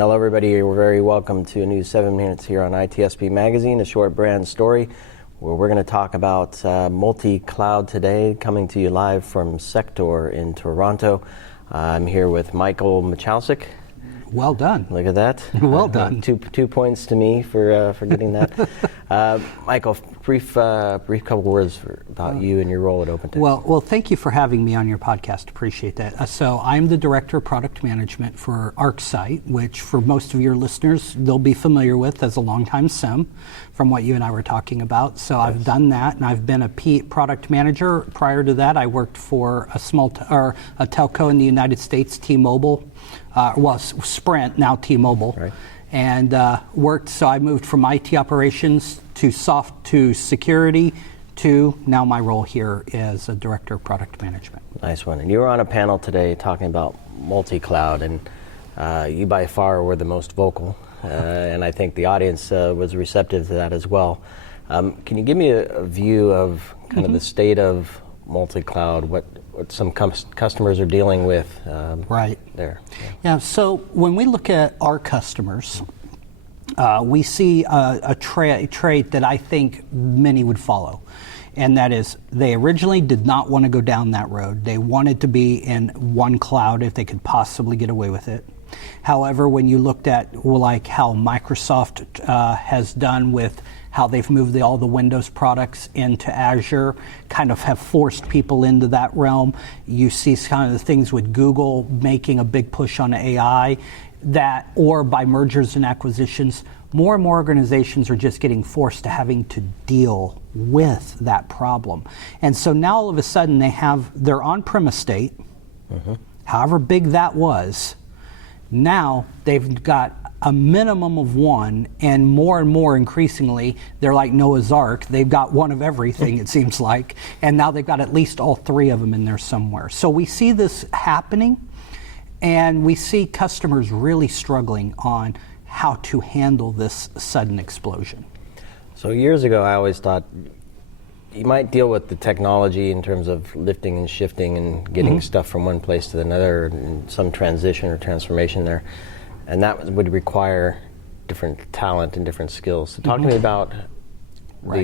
Hello, everybody. You're very welcome to a new 7 minutes here on ITSPmagazine, a short brand story, where we're going to talk about multi-cloud today, coming to you live from SecTor in Toronto. I'm here with Michael Mychalczuk. Well done. Look at that. Well done. 2 points to me for getting that. Michael, brief couple words about you and your role at OpenText. Well, thank you for having me on your podcast. Appreciate that. So I'm the Director of Product Management for ArcSight, which for most of your listeners, they'll be familiar with as a longtime SIM from what you and I were talking about. So yes. I've done that, and I've been a product manager. Prior to that, I worked for a telco in the United States, T-Mobile. Sprint, now T-Mobile, right. And worked. So I moved from IT operations to security to now my role here as a director of product management. Nice one. And you were on a panel today talking about multi-cloud, and you by far were the most vocal, and I think the audience was receptive to that as well. Can you give me a view of kind of the state of multi-cloud, what some customers are dealing with right there? Yeah, so when we look at our customers, we see a trait that I think many would follow, and that is they originally did not want to go down that road. They wanted to be in one cloud if they could possibly get away with it. However, when you looked at like how Microsoft has done with how they've moved all the Windows products into Azure, kind of have forced people into that realm. You see kind of the things with Google making a big push on AI, or by mergers and acquisitions, more and more organizations are just getting forced to having to deal with that problem. And so now all of a sudden their on-premise state, however big that was, now they've got a minimum of one, and more increasingly, they're like Noah's Ark. They've got one of everything, it seems like, and now they've got at least all three of them in there somewhere. So we see this happening, and we see customers really struggling on how to handle this sudden explosion. So years ago, I always thought you might deal with the technology in terms of lifting and shifting and getting stuff from one place to another, and some transition or transformation there. And that would require different talent and different skills. So talk to me about how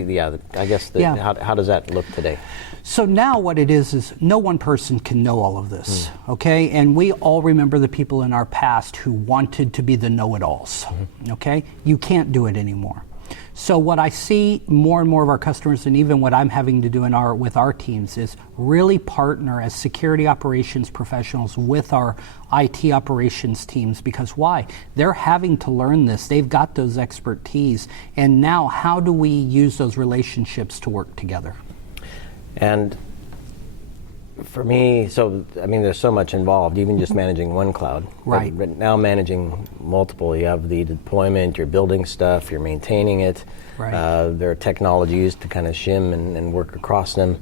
does that look today? So now what it is no one person can know all of this, okay? And we all remember the people in our past who wanted to be the know-it-alls, okay? You can't do it anymore. So what I see more and more of our customers, and even what I'm having to do with our teams, is really partner as security operations professionals with our IT operations teams. Because why? They're having to learn this. They've got those expertise. And now how do we use those relationships to work together? And for me, there's so much involved, even just managing one cloud. Right. But now managing multiple, you have the deployment, you're building stuff, you're maintaining it. Right. There are technologies to kind of shim and work across them.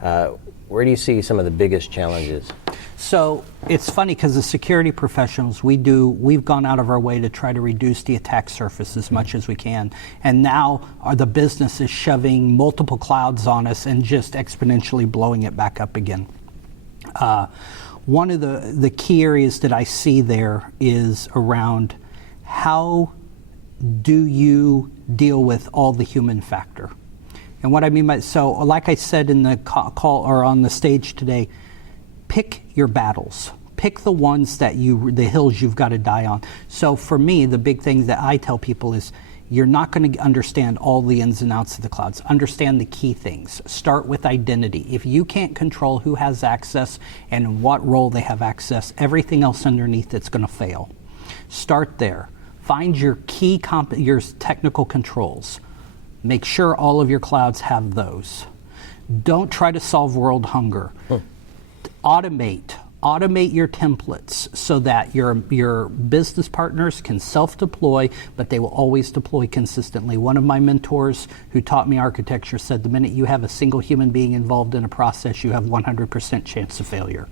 Where do you see some of the biggest challenges? So it's funny because as security professionals, we've gone out of our way to try to reduce the attack surface as much as we can. And now the business is shoving multiple clouds on us and just exponentially blowing it back up again. One of the key areas that I see there is around how do you deal with all the human factor? And what I mean by, so like I said in the call or on the stage today, pick your battles. Pick the ones the hills you've got to die on. So for me, the big thing that I tell people is you're not going to understand all the ins and outs of the clouds. Understand the key things. Start with identity. If you can't control who has access and in what role they have access, everything else underneath it's going to fail. Start there. Find your key your technical controls. Make sure all of your clouds have those. Don't try to solve world hunger. Automate your templates so that your business partners can self-deploy, but they will always deploy consistently. One of my mentors who taught me architecture said the minute you have a single human being involved in a process, you have 100% chance of failure.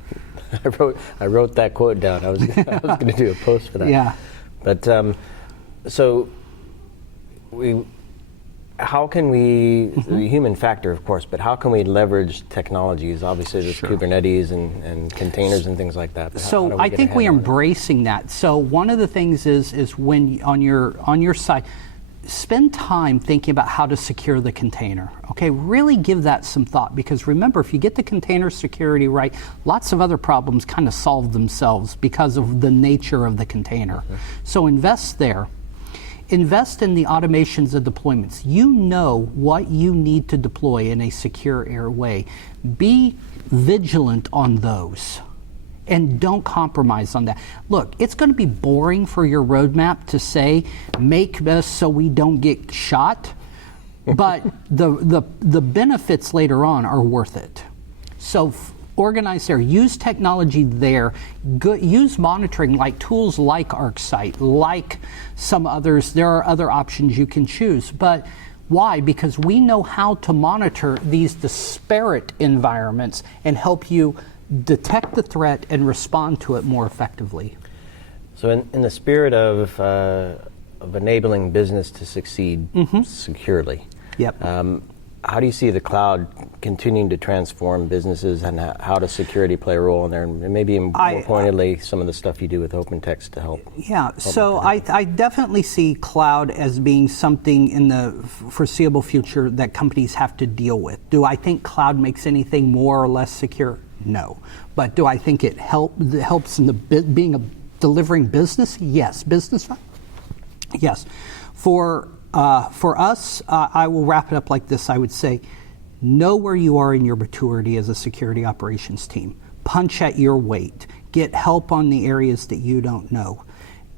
I wrote that quote down. I was going to do a post for that. Yeah. But so we how can we, the human factor, of course, but how can we leverage technologies? Obviously, there's Kubernetes and containers and things like that. So I think we're embracing that. So one of the things is when on your site, spend time thinking about how to secure the container. Okay, really give that some thought, because remember, if you get the container security right, lots of other problems kind of solve themselves because of the nature of the container. So invest there. Invest in the automations of deployments. You know what you need to deploy in a secure air way. Be vigilant on those and don't compromise on that. Look, it's going to be boring for your roadmap to say, make this so we don't get shot, but the benefits later on are worth it. So organize there, use technology there, use monitoring like tools like ArcSight, like some others. There are other options you can choose. But why? Because we know how to monitor these disparate environments and help you detect the threat and respond to it more effectively. So in the spirit of enabling business to succeed securely, how do you see the cloud continuing to transform businesses, and how does security play a role in there? And maybe more pointedly, some of the stuff you do with OpenText to help. So I definitely see cloud as being something in the foreseeable future that companies have to deal with. Do I think cloud makes anything more or less secure? No. But do I think it helps in the delivering business? Yes. Business? Yes. For us, I will wrap it up like this. I would say, know where you are in your maturity as a security operations team. Punch at your weight. Get help on the areas that you don't know.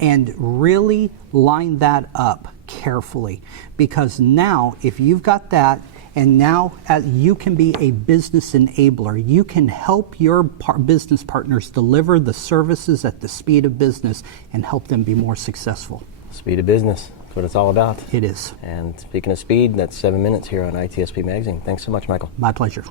And really line that up carefully. Because now, if you've got that, and now you can be a business enabler. You can help your business partners deliver the services at the speed of business and help them be more successful. Speed of business. That's what it's all about. It is. And speaking of speed, that's 7 minutes here on ITSP Magazine. Thanks so much, Michael. My pleasure.